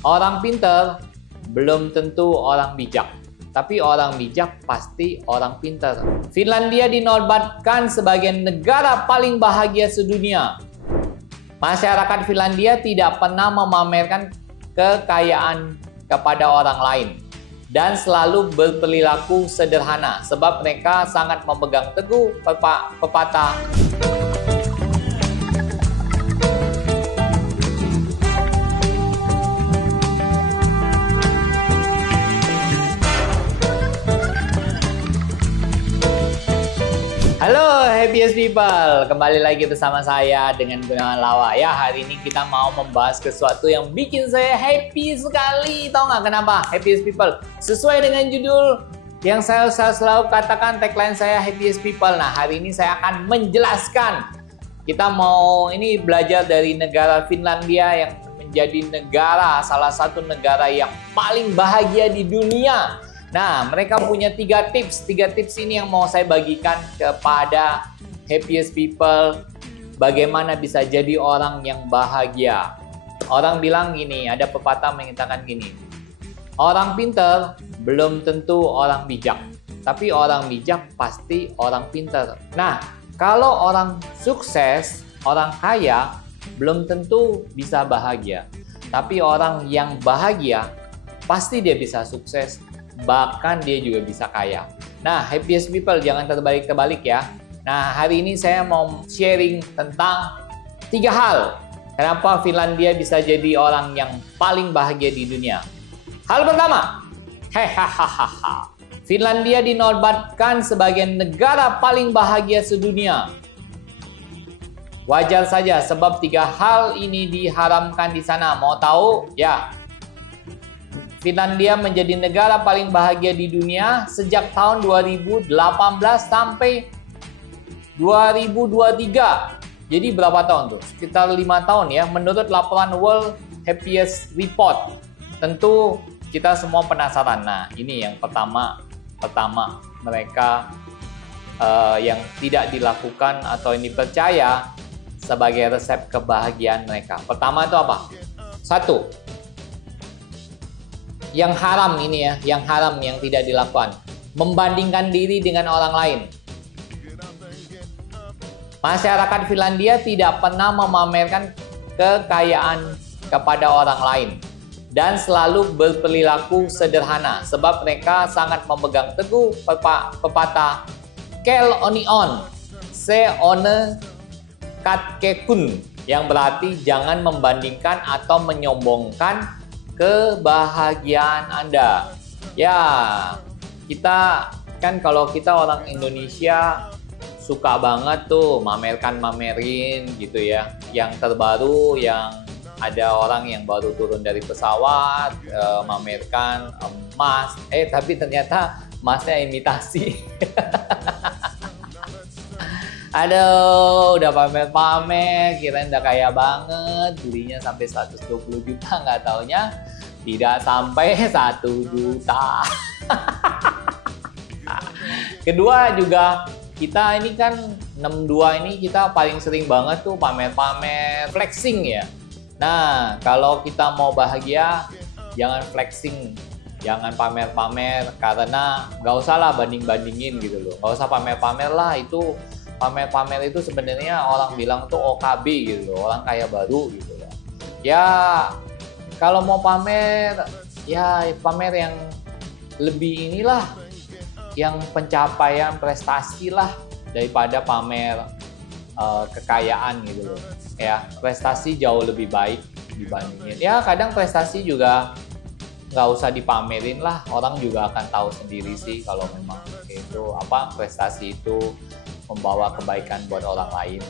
Orang pintar belum tentu orang bijak, tapi orang bijak pasti orang pintar. Finlandia dinobatkan sebagai negara paling bahagia sedunia. Masyarakat Finlandia tidak pernah memamerkan kekayaan kepada orang lain dan selalu berperilaku sederhana sebab mereka sangat memegang teguh pepatah. Halo Happiest People, kembali lagi bersama saya dengan Gunawan Lawa. Ya, hari ini kita mau membahas sesuatu yang bikin saya happy sekali. Tahu nggak kenapa? Happiest People, sesuai dengan judul yang saya selalu katakan, tagline saya Happiest People. Nah, hari ini saya akan menjelaskan. Kita mau ini belajar dari negara Finlandia yang menjadi salah satu negara yang paling bahagia di dunia. Nah, mereka punya tiga tips ini yang mau saya bagikan kepada Happiest People, bagaimana bisa jadi orang yang bahagia. Orang bilang gini, ada pepatah mengatakan gini, orang pintar belum tentu orang bijak, tapi orang bijak pasti orang pintar. Nah, kalau orang sukses, orang kaya, belum tentu bisa bahagia, tapi orang yang bahagia pasti dia bisa sukses, bahkan dia juga bisa kaya. Nah, Happiest People, jangan terbalik-terbalik ya. Nah, hari ini saya mau sharing tentang 3 hal kenapa Finlandia bisa jadi orang yang paling bahagia di dunia. Hal pertama, Finlandia dinobatkan sebagai negara paling bahagia sedunia. Wajar saja sebab 3 hal ini diharamkan di sana. Mau tahu? Ya. Finlandia menjadi negara paling bahagia di dunia sejak tahun 2018 sampai 2023. Jadi berapa tahun tuh? Sekitar 5 tahun ya, menurut laporan World Happiest Report. Tentu kita semua penasaran. Nah, ini yang pertama mereka yang tidak dilakukan atau ini percaya sebagai resep kebahagiaan mereka. Pertama itu apa? 1. Yang haram ini ya, yang tidak dilakukan, membandingkan diri dengan orang lain. Masyarakat Finlandia tidak pernah memamerkan kekayaan kepada orang lain dan selalu berperilaku sederhana sebab mereka sangat memegang teguh pepatah Kel Onion Se One Katkekun, yang berarti jangan membandingkan atau menyombongkan kebahagiaan Anda. Ya, kita kan kalau kita orang Indonesia suka banget tuh mamerin gitu ya. Yang terbaru, yang ada orang yang baru turun dari pesawat mamerkan emas, tapi ternyata emasnya imitasi. Aduh, udah pamer-pamer, kirain udah kaya banget, belinya sampai 120 juta, nggak taunya tidak sampai 1 juta. Kedua juga, kita ini kan 62 ini kita paling sering banget tuh pamer-pamer, flexing ya. Nah, kalau kita mau bahagia, jangan flexing, jangan pamer-pamer, karena nggak usah lah banding-bandingin gitu loh. Nggak usah pamer-pamer lah, itu pamer-pamer itu sebenarnya orang bilang tuh OKB gitu loh, orang kaya baru gitu ya. Ya, kalau mau pamer, ya pamer yang lebih inilah, yang pencapaian prestasi lah, daripada pamer kekayaan gitu loh. Ya, prestasi jauh lebih baik dibandingin. Ya, kadang prestasi juga nggak usah dipamerin lah, orang juga akan tahu sendiri sih kalau memang itu prestasi itu membawa kebaikan buat orang lain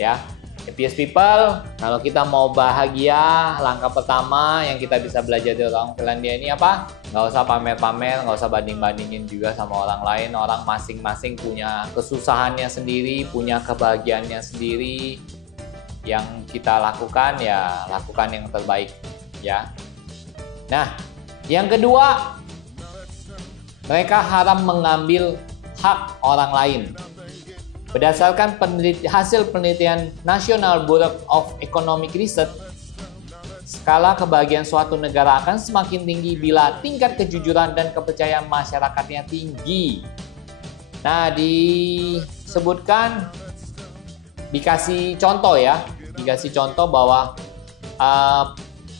ya. Happiest People, kalau kita mau bahagia, langkah pertama yang kita bisa belajar dari orang Finlandia ini apa? Nggak usah pamer-pamer, nggak usah banding-bandingin juga sama orang lain. Orang masing-masing punya kesusahannya sendiri, punya kebahagiaannya sendiri. Yang kita lakukan ya lakukan yang terbaik ya. Nah, yang kedua, mereka haram mengambil hak orang lain. Berdasarkan hasil penelitian National Bureau of Economic Research, skala kebahagiaan suatu negara akan semakin tinggi bila tingkat kejujuran dan kepercayaan masyarakatnya tinggi. Nah, disebutkan, dikasih contoh ya, dikasih contoh bahwa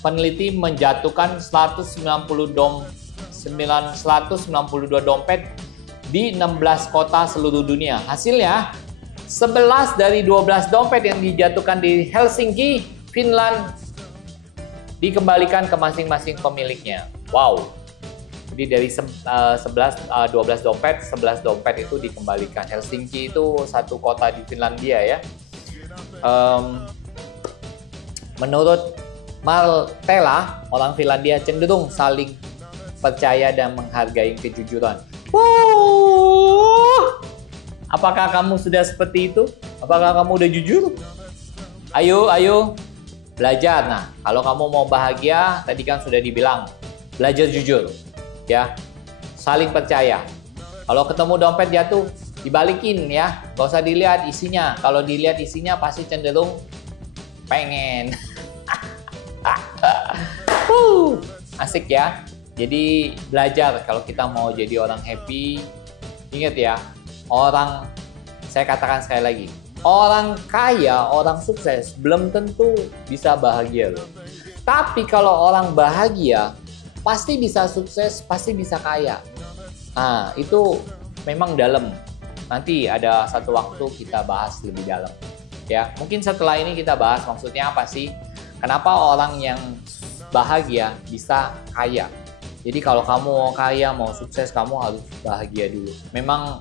peneliti menjatuhkan 192 dompet di 16 kota seluruh dunia. Hasilnya, 11 dari 12 dompet yang dijatuhkan di Helsinki, Finland, dikembalikan ke masing-masing pemiliknya. Wow. Jadi dari 12 dompet, 11 dompet itu dikembalikan. Helsinki itu satu kota di Finlandia ya. Menurut Martella, orang Finlandia cenderung saling percaya dan menghargai kejujuran. Apakah kamu sudah seperti itu? Apakah kamu udah jujur? Ayo belajar. Nah, kalau kamu mau bahagia, tadi kan sudah dibilang, belajar jujur. Ya, saling percaya. Kalau ketemu dompet jatuh, dibalikin ya, gak usah dilihat isinya. Kalau dilihat isinya pasti cenderung pengen. Asik ya. Jadi belajar kalau kita mau jadi orang happy. Ingat ya, saya katakan sekali lagi, orang kaya, orang sukses belum tentu bisa bahagia loh. Tapi kalau orang bahagia pasti bisa sukses, pasti bisa kaya. Nah, itu memang dalam. Nanti ada satu waktu kita bahas lebih dalam. Ya, mungkin setelah ini kita bahas maksudnya apa sih? Kenapa orang yang bahagia bisa kaya? Jadi kalau kamu mau kaya, mau sukses, kamu harus bahagia dulu. Memang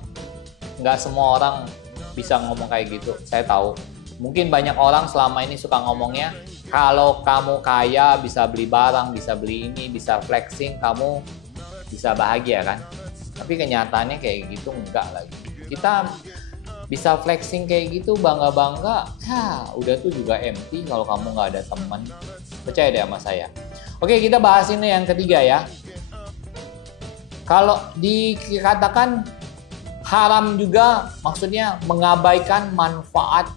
nggak semua orang bisa ngomong kayak gitu, saya tahu. Mungkin banyak orang selama ini suka ngomongnya, kalau kamu kaya, bisa beli barang, bisa beli ini, bisa flexing, kamu bisa bahagia kan? Tapi kenyataannya kayak gitu enggak lagi. Kita bisa flexing kayak gitu, bangga-bangga, udah tuh juga empty kalau kamu nggak ada teman. Percaya deh sama saya. Oke, kita bahas ini yang ketiga ya. Kalau dikatakan haram juga, maksudnya mengabaikan manfaat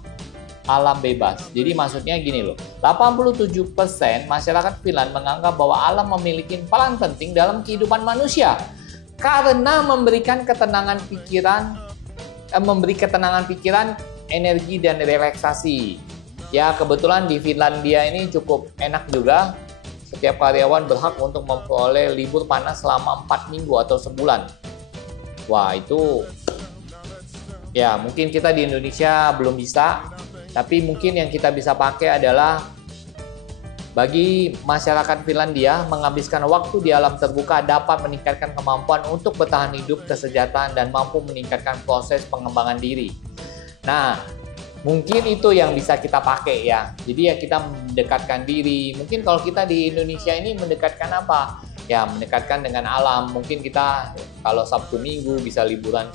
alam bebas. Jadi maksudnya gini loh, 87% masyarakat Finland menganggap bahwa alam memiliki peran penting dalam kehidupan manusia karena memberi ketenangan pikiran, energi dan relaksasi. Ya, kebetulan di Finlandia ini cukup enak juga. Setiap karyawan berhak untuk memperoleh libur panas selama 4 minggu atau sebulan. Wah, itu ya mungkin kita di Indonesia belum bisa, tapi mungkin yang kita bisa pakai adalah bagi masyarakat Finlandia, menghabiskan waktu di alam terbuka dapat meningkatkan kemampuan untuk bertahan hidup, kesejahteraan, dan mampu meningkatkan proses pengembangan diri. Nah, mungkin itu yang bisa kita pakai ya. Jadi ya kita mendekatkan diri. Mungkin kalau kita di Indonesia ini mendekatkan apa? Ya mendekatkan dengan alam. Mungkin kita kalau Sabtu Minggu bisa liburan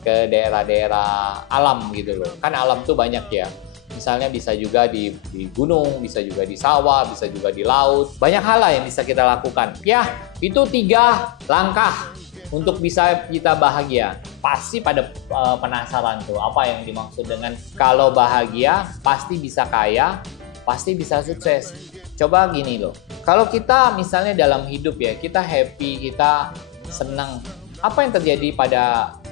ke daerah-daerah alam gitu loh. Kan alam tuh banyak ya. Misalnya bisa juga di gunung, bisa juga di sawah, bisa juga di laut. Banyak hal lah yang bisa kita lakukan. Ya, itu 3 langkah untuk bisa kita bahagia. Pasti pada penasaran tuh apa yang dimaksud dengan kalau bahagia pasti bisa kaya, pasti bisa sukses. Coba gini loh, kalau kita misalnya dalam hidup ya, kita happy, kita senang, apa yang terjadi pada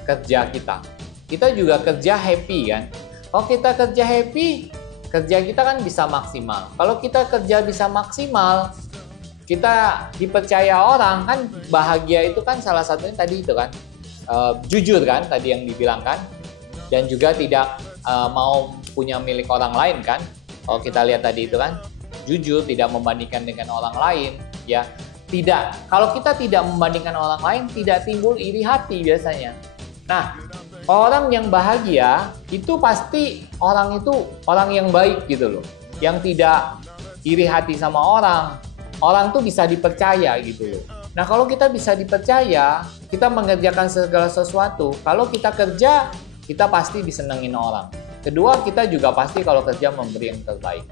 kerja kita? Kita juga kerja happy kan? Kalau kita kerja happy, kerja kita kan bisa maksimal. Kalau kita kerja bisa maksimal, kita dipercaya orang, kan bahagia itu kan salah satunya tadi itu kan, jujur kan tadi yang dibilang kan, dan juga tidak mau punya milik orang lain kan. Kalau kita lihat tadi itu kan, jujur, tidak membandingkan dengan orang lain ya. Tidak, kalau kita tidak membandingkan orang lain, tidak timbul iri hati biasanya. Nah, orang yang bahagia itu pasti orang itu orang yang baik gitu loh, yang tidak iri hati sama orang. Orang tuh bisa dipercaya gitu loh. Nah, kalau kita bisa dipercaya, kita mengerjakan segala sesuatu. Kalau kita kerja, kita pasti disenengin orang. Kedua, kita juga pasti kalau kerja memberi yang terbaik.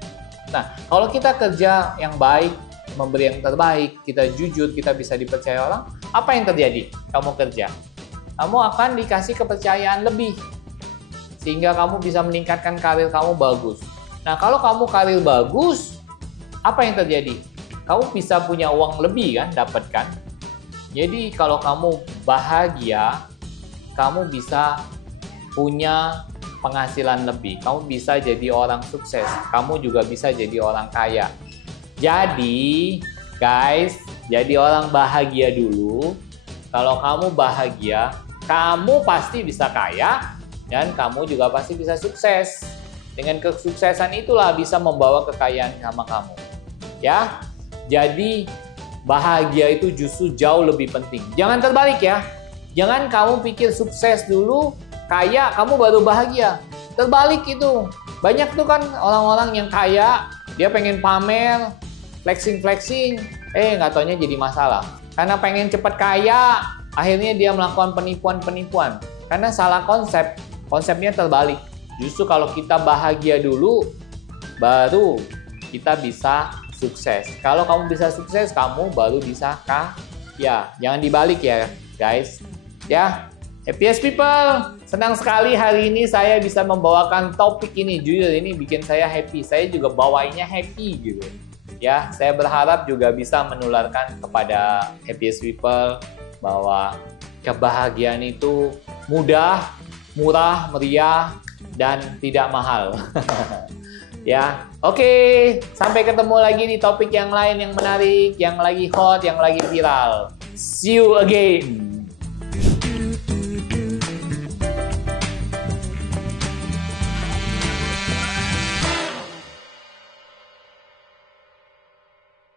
Nah, kalau kita kerja yang baik, memberi yang terbaik, kita jujur, kita bisa dipercaya orang, apa yang terjadi? Kamu kerja, kamu akan dikasih kepercayaan lebih, sehingga kamu bisa meningkatkan karir kamu bagus. Nah, kalau kamu karir bagus, apa yang terjadi? Kamu bisa punya uang lebih kan, dapat kan? Jadi kalau kamu bahagia, kamu bisa punya penghasilan lebih. Kamu bisa jadi orang sukses. Kamu juga bisa jadi orang kaya. Jadi, guys, jadi orang bahagia dulu. Kalau kamu bahagia, kamu pasti bisa kaya dan kamu juga pasti bisa sukses. Dengan kesuksesan itulah bisa membawa kekayaan sama kamu. Ya. Jadi, bahagia itu justru jauh lebih penting. Jangan terbalik ya. Jangan kamu pikir sukses dulu, kaya, kamu baru bahagia. Terbalik itu. Banyak tuh kan orang-orang yang kaya, dia pengen pamer, flexing, nggak taunya jadi masalah. Karena pengen cepat kaya, akhirnya dia melakukan penipuan. Karena salah konsep, konsepnya terbalik. Justru kalau kita bahagia dulu, baru kita bisa sukses. Kalau kamu bisa sukses, kamu baru bisa kaya. Jangan dibalik ya, guys. Ya, happiest people, senang sekali hari ini saya bisa membawakan topik ini. Jujur ini bikin saya happy. Saya juga bawainnya happy gitu. Ya, saya berharap juga bisa menularkan kepada happiest people bahwa kebahagiaan itu mudah, murah, meriah, dan tidak mahal. Ya, oke. Sampai ketemu lagi di topik yang lain yang menarik, yang lagi hot, yang lagi viral. See you again.